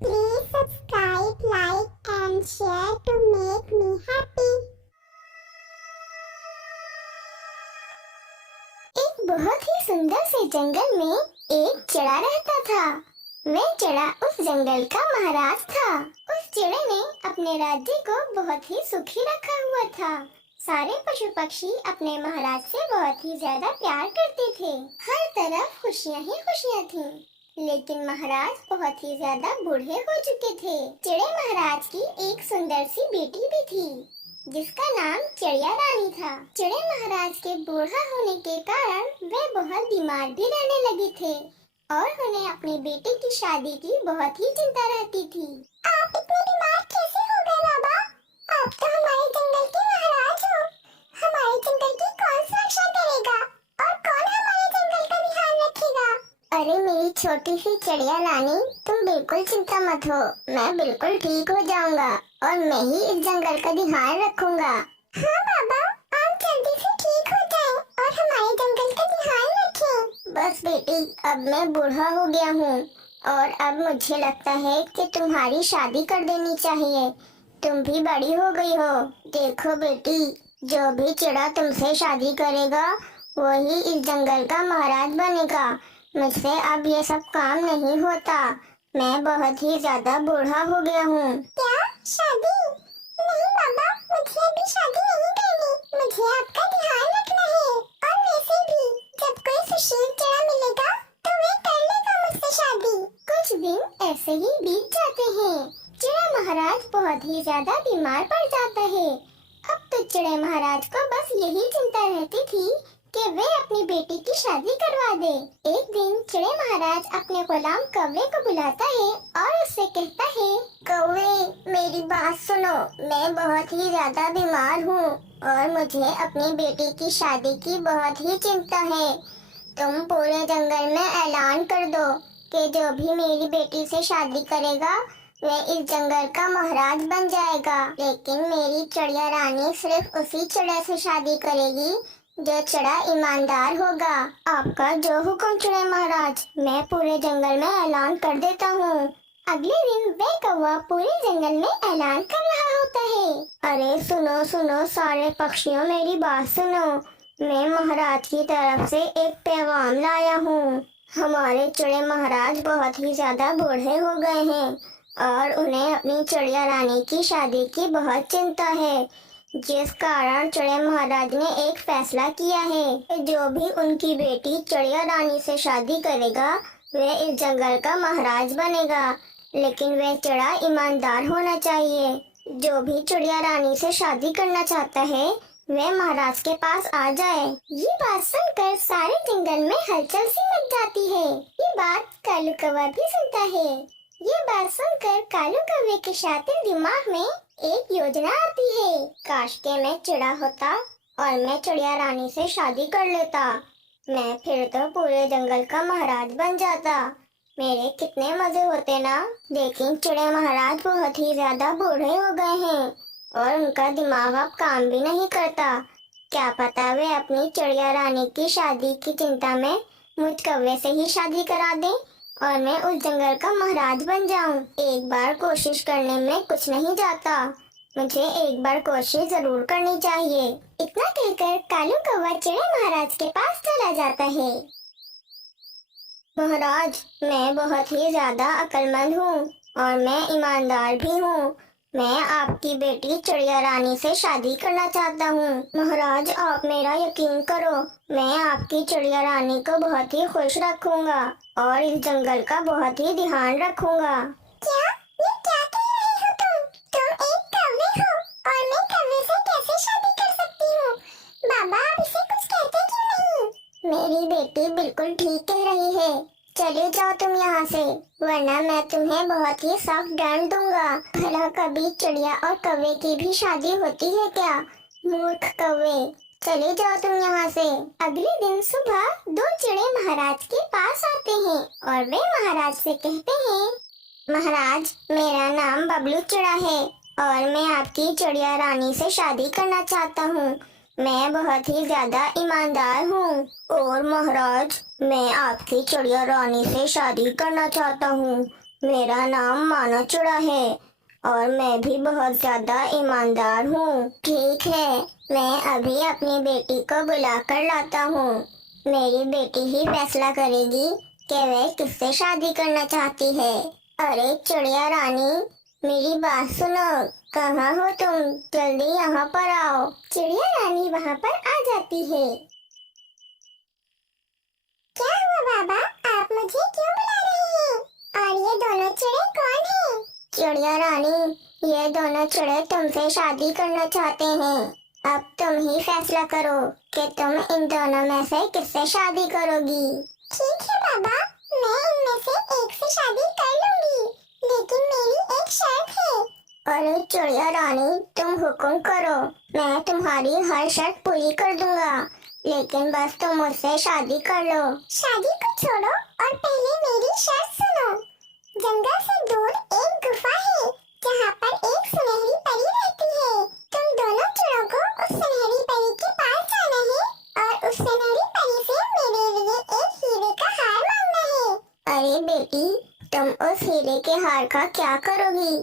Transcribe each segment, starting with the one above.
Please subscribe, like and share to make me happy. एक बहुत ही सुंदर से जंगल में एक चिड़ा रहता था। वह चिड़ा उस जंगल का महाराज था। उस चिड़े ने अपने राज्य को बहुत ही सुखी रखा हुआ था। सारे पशु पक्षी अपने महाराज से बहुत ही ज्यादा प्यार करते थे। हर तरफ खुशियाँ ही खुशियाँ थीं। लेकिन महाराज बहुत ही ज्यादा बूढ़े हो चुके थे। चिड़े महाराज की एक सुंदर सी बेटी भी थी जिसका नाम चिड़िया रानी था। चिड़े महाराज के बूढ़ा होने के कारण वे बहुत बीमार भी रहने लगे थे और उन्हें अपनी बेटी की शादी की बहुत ही चिंता रहती थी। आप इतने बीमार कैसे हो गए बाबा? आप तो हमारे जंगल के महाराज हो। हमारे जंगल की कौन सुरक्षा करेगा और कौन हमारे जंगल का ध्यान रखेगा? अरे मेरी छोटी सी चिड़िया रानी, तुम बिल्कुल चिंता मत हो। मैं बिल्कुल ठीक हो जाऊंगा और मैं ही इस जंगल का ध्यान रखूंगा। हाँ बाबा, आप जल्दी से ठीक हो जाएं और हमारे जंगल का ध्यान रखें। बस बेटी, अब मैं बूढ़ा हो गया हूँ और अब मुझे लगता है कि तुम्हारी शादी कर देनी चाहिए। तुम भी बड़ी हो गई हो। देखो बेटी, जो भी चिड़ा तुमसे शादी करेगा वही इस जंगल का महाराज बनेगा। मुझसे अब ये सब काम नहीं होता। मैं बहुत ही ज्यादा बूढ़ा हो गया हूँ। क्या शादी? नहीं बाबा, मुझे अभी शादी नहीं करनी। मुझे आपका ध्यान रखना है। और वैसे भी जब कोई सुशील चिड़ा मिलेगा तो वे कर लेगा मुझसे शादी। कुछ दिन ऐसे ही बीत जाते हैं। चिड़ा महाराज बहुत ही ज्यादा बीमार पड़ जाता है। अब तो चिड़े महाराज को बस यही चिंता रहती थी कि वे अपनी बेटी की शादी करवा दे। एक दिन चिड़े महाराज अपने गुलाम कौवे को बुलाता है और उससे कहता है, कौवे मेरी बात सुनो, मैं बहुत ही ज्यादा बीमार हूँ और मुझे अपनी बेटी की शादी की बहुत ही चिंता है। तुम पूरे जंगल में ऐलान कर दो कि जो भी मेरी बेटी से शादी करेगा वह इस जंगल का महाराज बन जाएगा। लेकिन मेरी चिड़िया रानी सिर्फ उसी चिड़े से शादी करेगी जो चिड़ा ईमानदार होगा। आपका जो हुक्म चिड़े महाराज, मैं पूरे जंगल में ऐलान कर देता हूँ। अगले दिन वह कौवा पूरे जंगल में ऐलान कर रहा होता है। अरे सुनो सुनो सारे पक्षियों, मेरी बात सुनो। मैं महाराज की तरफ से एक पैगाम लाया हूँ। हमारे चिड़े महाराज बहुत ही ज्यादा बूढ़े हो गए हैं और उन्हें अपनी चिड़िया रानी की शादी की बहुत चिंता है, जिस कारण चिड़िया महाराज ने एक फैसला किया है कि जो भी उनकी बेटी चिड़िया रानी से शादी करेगा वह इस जंगल का महाराज बनेगा। लेकिन वह चिड़ा ईमानदार होना चाहिए। जो भी चिड़िया रानी से शादी करना चाहता है वह महाराज के पास आ जाए। ये बात सुनकर सारे जंगल में हलचल सी मच जाती है। ये बात कालू कौवा भी सुनता है। ये बात सुनकर कालू कौवे के शातिर दिमाग में एक योजना आती है। काश के मैं चिड़ा होता और मैं चिड़िया रानी से शादी कर लेता। मैं फिर तो पूरे जंगल का महाराज बन जाता। मेरे कितने मजे होते ना। लेकिन चिड़िया महाराज बहुत ही ज्यादा बूढ़े हो गए हैं और उनका दिमाग अब काम भी नहीं करता। क्या पता वे अपनी चिड़िया रानी की शादी की चिंता में मुझ कौवे से ही शादी करा दें और मैं उस जंगल का महाराज बन जाऊं। एक बार कोशिश करने में कुछ नहीं जाता। मुझे एक बार कोशिश जरूर करनी चाहिए। इतना कहकर कालू कौवा चिड़े महाराज के पास चला जाता है। महाराज, मैं बहुत ही ज्यादा अक्लमंद हूँ और मैं ईमानदार भी हूँ। मैं आपकी बेटी चिड़िया रानी से शादी करना चाहता हूँ। महाराज, आप मेरा यकीन करो, मैं आपकी चिड़िया रानी को बहुत ही खुश रखूंगा और इस जंगल का बहुत ही ध्यान रखूंगा। क्या? ये क्या कह रहे हो तुम? तुम एक कौवे हो और मैं कौवे से कैसे शादी कर सकती हूँ? बाबा, आप इसे कुछ कहते क्यों नहीं? मेरी बेटी बिल्कुल ठीक कह रही है। चले जाओ तुम यहाँ से, वरना मैं तुम्हें बहुत ही सख्त दंड दूंगा। भला कभी चिड़िया और कौवे की भी शादी होती है क्या? मूर्ख कौवे, चले जाओ तुम यहाँ से। अगले दिन सुबह दो चिड़े महाराज के पास आते हैं और वे महाराज से कहते हैं, महाराज, मेरा नाम बबलू चिड़ा है और मैं आपकी चिड़िया रानी से शादी करना चाहता हूँ। मैं बहुत ही ज्यादा ईमानदार हूँ। और महाराज, मैं आपकी चिड़िया रानी से शादी करना चाहता हूँ। मेरा नाम मानो चुड़ा है और मैं भी बहुत ज्यादा ईमानदार हूँ। ठीक है, मैं अभी अपनी बेटी को बुला कर लाता हूँ। मेरी बेटी ही फैसला करेगी कि वह किससे शादी करना चाहती है। अरे चिड़िया रानी, मेरी बात सुनो। कहाँ हो तुम? जल्दी यहाँ पर आओ। चिड़िया रानी वहाँ पर आ जाती है। क्या हुआ बाबा, आप मुझे क्यों बुला रहे हैं? और ये दोनों चिड़े कौन हैं? चिड़िया रानी, ये दोनों चिड़े तुमसे शादी करना चाहते हैं। अब तुम ही फैसला करो कि तुम इन दोनों में से किससे शादी करोगी। ठीक है बाबा, मैं इनमें से एक से शादी कर लूंगी, लेकिन मेरी एक शर्त है। अरे चिड़िया रानी, तुम हुक्म करो, मैं तुम्हारी हर शर्त पूरी कर दूंगा, लेकिन बस तुम मुझसे शादी कर लो। शादी को छोड़ो और पहले मेरी शर्त सुनो। जंगल से दूर एक गुफा है जहाँ पर एक सुनहरी परी रहती है। तुम दोनों चिड़ों को उस सुनहरी परी के पास जाना है और उस सुनहरी परी से मेरे लिए एक हीरे का हार मांगना है। अरे बेटी, तुम उस हीरे के हार का क्या करोगी?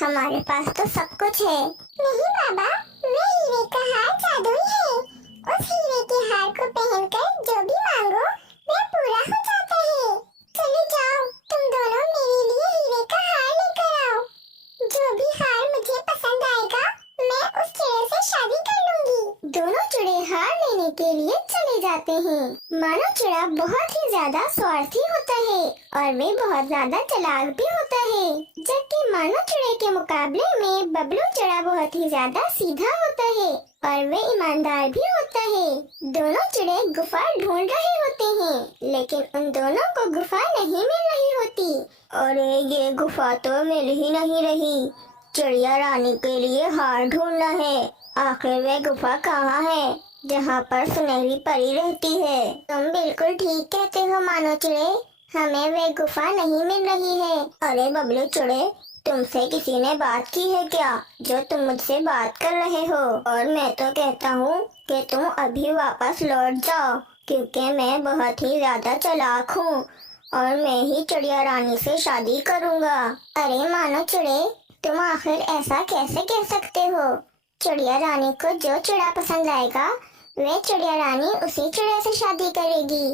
हमारे पास तो सब कुछ है। नहीं बाबा, मैं हीरे का हार जादुई है। उस हीरे के हार को पहनकर जो भी मांगो वह पूरा हो जाता है। चलो जाओ, तुम दोनों मेरे लिए हीरे का हार लेकर आओ। जो भी हार मुझे पसंद आएगा मैं उस चिड़े से शादी कर लूंगी। दोनों चिड़े हार लेने के लिए चले जाते हैं। मानो चिड़ा बहुत ही ज्यादा स्वार्थी होता है और वे बहुत ज्यादा चालाक भी होता है, जबकि मानो चिड़े के मुकाबले में बबलू चिड़ा बहुत ही ज्यादा सीधा होता है और वे ईमानदार भी होता है। दोनों चिड़े गुफा ढूंढ रहे होते हैं, लेकिन उन दोनों को गुफा नहीं मिल रही होती। अरे ये गुफा तो मिल ही नहीं रही। चिड़िया रानी के लिए हार ढूंढना है। आखिर वे गुफा कहाँ है जहाँ पर सुनहरी परी रहती है? तुम बिल्कुल ठीक कहते हो मानो चिड़े, हमें वे गुफा नहीं मिल रही है। अरे बबलू चिड़े, तुमसे किसी ने बात की है क्या जो तुम मुझसे बात कर रहे हो? और मैं तो कहता हूँ कि तुम अभी वापस लौट जाओ, क्योंकि मैं बहुत ही ज्यादा चालाक हूँ और मैं ही चिड़िया रानी से शादी करूँगा। अरे मानो चिड़े, तुम आखिर ऐसा कैसे कह सकते हो? चिड़िया रानी को जो चिड़ा पसंद आएगा वे चिड़िया रानी उसी चिड़े से शादी करेगी।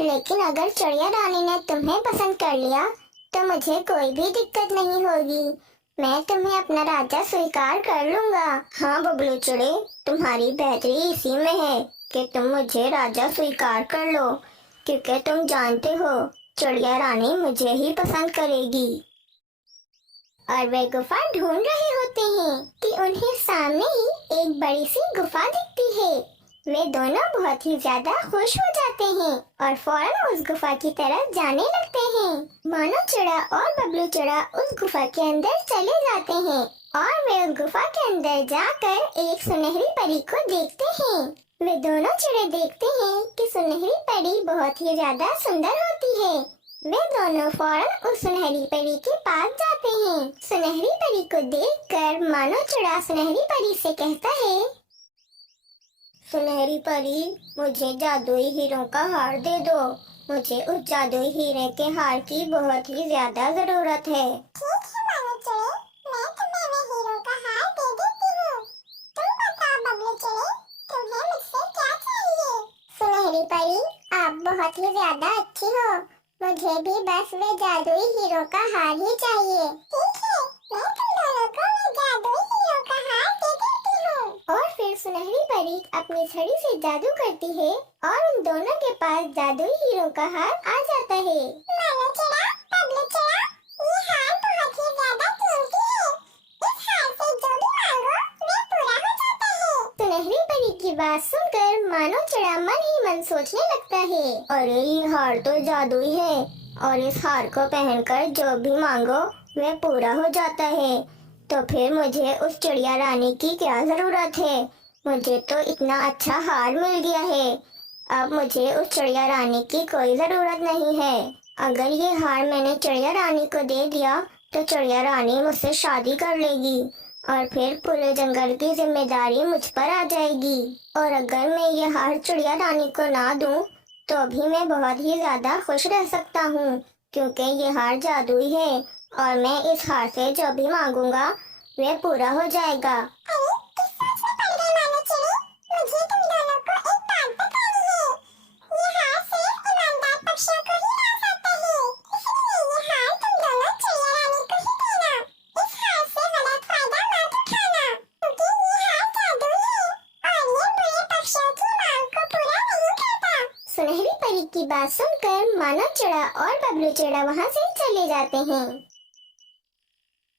लेकिन अगर चिड़िया रानी ने तुम्हें पसंद कर लिया तो मुझे कोई भी दिक्कत नहीं होगी। मैं तुम्हें अपना राजा स्वीकार कर लूँगा। हाँ बबलू चिड़े, तुम्हारी बेहतरी इसी में है कि तुम मुझे राजा स्वीकार कर लो, क्योंकि तुम जानते हो चिड़िया रानी मुझे ही पसंद करेगी। और वे गुफा ढूंढ रहे होते हैं कि उन्हें सामने ही एक बड़ी सी गुफा दिखती है। वे दोनों बहुत ही ज्यादा खुश हो जाते हैं और फौरन उस गुफा की तरफ जाने लगते हैं। मानो चिड़ा और बबलू चिड़ा उस गुफा के अंदर चले जाते हैं और वे उस गुफा के अंदर जाकर एक सुनहरी परी को देखते हैं। वे दोनों चिड़े देखते हैं कि सुनहरी परी बहुत ही ज्यादा सुंदर होती है। वे दोनों फौरन उस सुनहरी परी के पास जाते हैं। सुनहरी परी को देखकर मानो चिड़ा सुनहरी परी से कहता है, सुनहरी परी, मुझे जादुई हीरों का हार दे दो। मुझे उस जादुई हीरे के हार की बहुत ही ज्यादा जरूरत है। ठीक है मानो चिड़े, मैं तुम्हें वो हीरो का हार दे देती हूँ। तुम बताओ बबलू चिड़े, तुम्हें मुझसे क्या चाहिए? सुनहरी परी, आप बहुत ही ज्यादा अच्छी हो। मुझे भी बस वे जादुई हीरो का हार ही चाहिए। ठीक है, मैं तुम दोनों को वे जादुई हीरो का हार दे देती हूँ। और फिर सुनहरी परी अपनी छड़ी से जादू करती है और उन दोनों के पास जादुई हीरो का हार आ जाता है। मानो चिड़ा, बबलू चिड़ा, ये हार बहुत ही ज्यादा कीमती है। इस हार से जो भी मांगो वे पूरा हो जाता है। सुनहरी परी की बात सुनकर मानो चिड़ा मन ही मन सोचने लगता है, अरे ये हार तो जादुई है और इस हार को पहनकर जो भी मांगो वह पूरा हो जाता है, तो फिर मुझे उस चिड़िया रानी की क्या जरूरत है? मुझे तो इतना अच्छा हार मिल गया है, अब मुझे उस चिड़िया रानी की कोई जरूरत नहीं है। अगर ये हार मैंने चिड़िया रानी को दे दिया तो चिड़िया रानी मुझसे शादी कर लेगी और फिर पूरे जंगल की जिम्मेदारी मुझ पर आ जाएगी। और अगर मैं ये हार चिड़िया रानी को ना दूं तो भी मैं बहुत ही ज्यादा खुश रह सकता हूँ, क्योंकि ये हार जादुई है और मैं इस हार से जो भी मांगूंगा वह पूरा हो जाएगा। अरे किस सोच में पड़ गए मानो चिड़ी? मुझे तुम दोनों को एक बात बतानी है। ये हार सिर्फ ईमानदार पक्षियों को ही रास आता है, इसलिए ये हार तुम दोनों चिड़िया रानी को ही देना। इस हार से गलत फायदा मत उठाना, क्योंकि ये हार जादुई है और ये बुरे पक्षियों की मांग को पूरा नहीं करता। सुनहरी परी की बात सुनकर मानव चिड़ा और बबलू चिड़ा वहाँ से चले जाते हैं।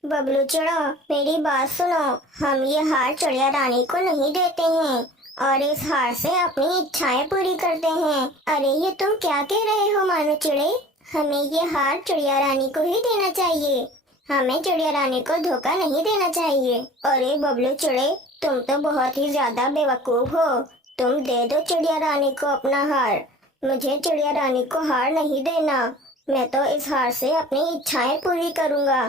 बबलू चिड़ा, मेरी बात सुनो, हम ये हार चिड़िया रानी को नहीं देते हैं और इस हार से अपनी इच्छाएं पूरी करते हैं। अरे ये तुम क्या कह रहे हो मानो चिड़े? हमें ये हार चिड़िया रानी को ही देना चाहिए, हमें चिड़िया रानी को धोखा नहीं देना चाहिए। अरे बबलू चिड़े, तुम तो बहुत ही ज्यादा बेवकूफ हो। तुम दे दो चिड़िया रानी को अपना हार। मुझे चिड़िया रानी को हार नहीं देना, मैं तो इस हार से अपनी इच्छाएं पूरी करूंगा।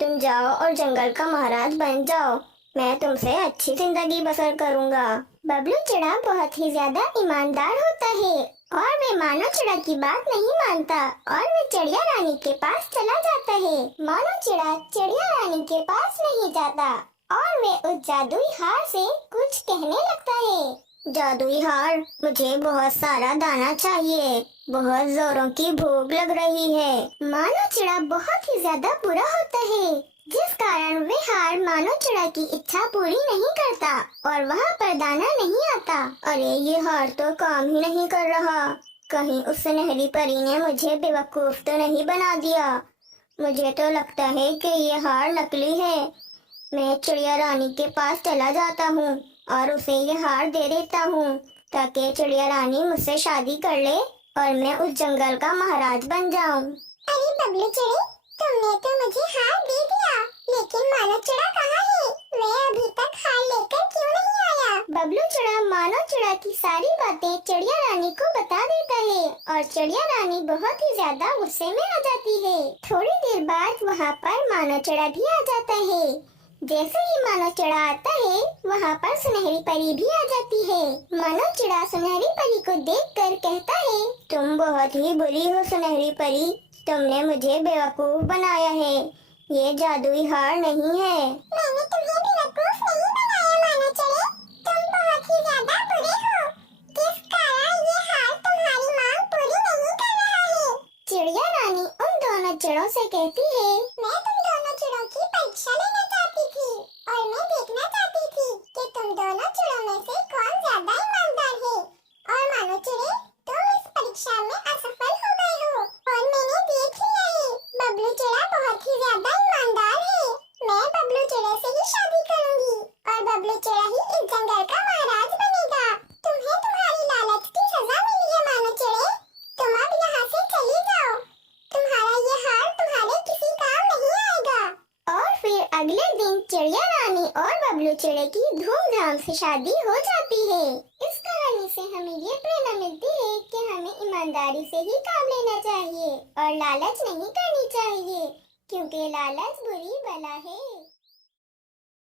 तुम जाओ और जंगल का महाराज बन जाओ, मैं तुमसे अच्छी जिंदगी बसर करूंगा। बबलू चिड़ा बहुत ही ज्यादा ईमानदार होता है और वे मानो चिड़ा की बात नहीं मानता और वे चिड़िया रानी के पास चला जाता है। मानो चिड़ा चिड़िया रानी के पास नहीं जाता और वे उस जादुई हार से कुछ कहने लगता है। जादुई हार, मुझे बहुत सारा दाना चाहिए, बहुत जोरों की भूख लग रही है। मानो चिड़ा बहुत ही ज्यादा बुरा होता है, जिस कारण वे हार मानो चिड़ा की इच्छा पूरी नहीं करता और वहाँ पर दाना नहीं आता। अरे ये हार तो काम ही नहीं कर रहा, कहीं उस सुनहरी परी ने मुझे बेवकूफ तो नहीं बना दिया। मुझे तो लगता है कि ये हार नकली है। मैं चिड़िया रानी के पास चला जाता हूँ और उसे ये हार दे देता हूँ ताकि चिड़िया रानी मुझसे शादी कर ले और मैं उस जंगल का महाराज बन जाऊँ। अरे बबलू चिड़ी, तुमने तो मुझे हार दे दिया, लेकिन मानो चिड़ा कहाँ है? वह अभी तक हार लेकर क्यों नहीं आया? बबलू चिड़ा मानो चिड़ा की सारी बातें चिड़िया रानी को बता देता है और चिड़िया रानी बहुत ही ज्यादा गुस्से में आ जाती है। थोड़ी देर बाद वहाँ पर मानो चिड़ा भी आ जाता है। जैसे ही मानो चिड़ा आता है वहाँ पर सुनहरी परी भी आ जाती है। मानो चिड़ा सुनहरी परी को देखकर कहता है, तुम बहुत ही बुरी हो सुनहरी परी, तुमने मुझे बेवकूफ बनाया है, ये जादुई हार नहीं है। मैंने तुम्हें बेवकूफ नहीं बनाया मानो चिड़ी, तुम बहुत ही ज्यादा बुरे हो, जिस कारण ये हार तुम्हारी मांग पूरी नहीं कर रहा है। चिड़िया रानी उन दोनों चिड़ों से कहती है, मैं तुम दोनों चिड़ों की परीक्षा लेना चाहती थी और मैं देखना चाहती थी कि तुम दोनों चिड़ों में से कौन ज्यादा ईमानदार है। और मानो चिड़ी, तुम इस परीक्षा में असफल हो गए हो और मैंने देख लिया है, बबलू चिड़ा बहुत ही ज्यादा ईमानदार है। मैं बबलू चिड़े से ही शादी करूंगी और बबलू चिड़ा ही इस जंगल का महाराज बनेगा। तुम्हें तुम्हारी लालच की सजा मिली है मानो चिड़े, तुम अब यहाँ से चली जाओ, तुम्हारा ये हार तुम्हारे किसी काम नहीं आएगा। और फिर अगले दिन चिड़िया रानी और बबलू चिड़े की धूमधाम से शादी हो जाती है। इस कहानी से हमें ये प्रेरणा मिलती है कि हमें ईमानदारी से ही काम लेना चाहिए और लालच नहीं करनी चाहिए, क्योंकि लालच बुरी बला है।